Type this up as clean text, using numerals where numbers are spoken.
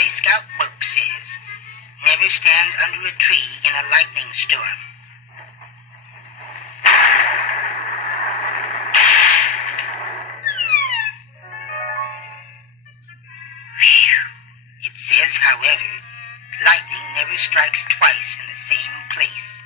Boy Scout book says, never stand under a tree in a lightning storm. It says, however, lightning never strikes twice in the same place.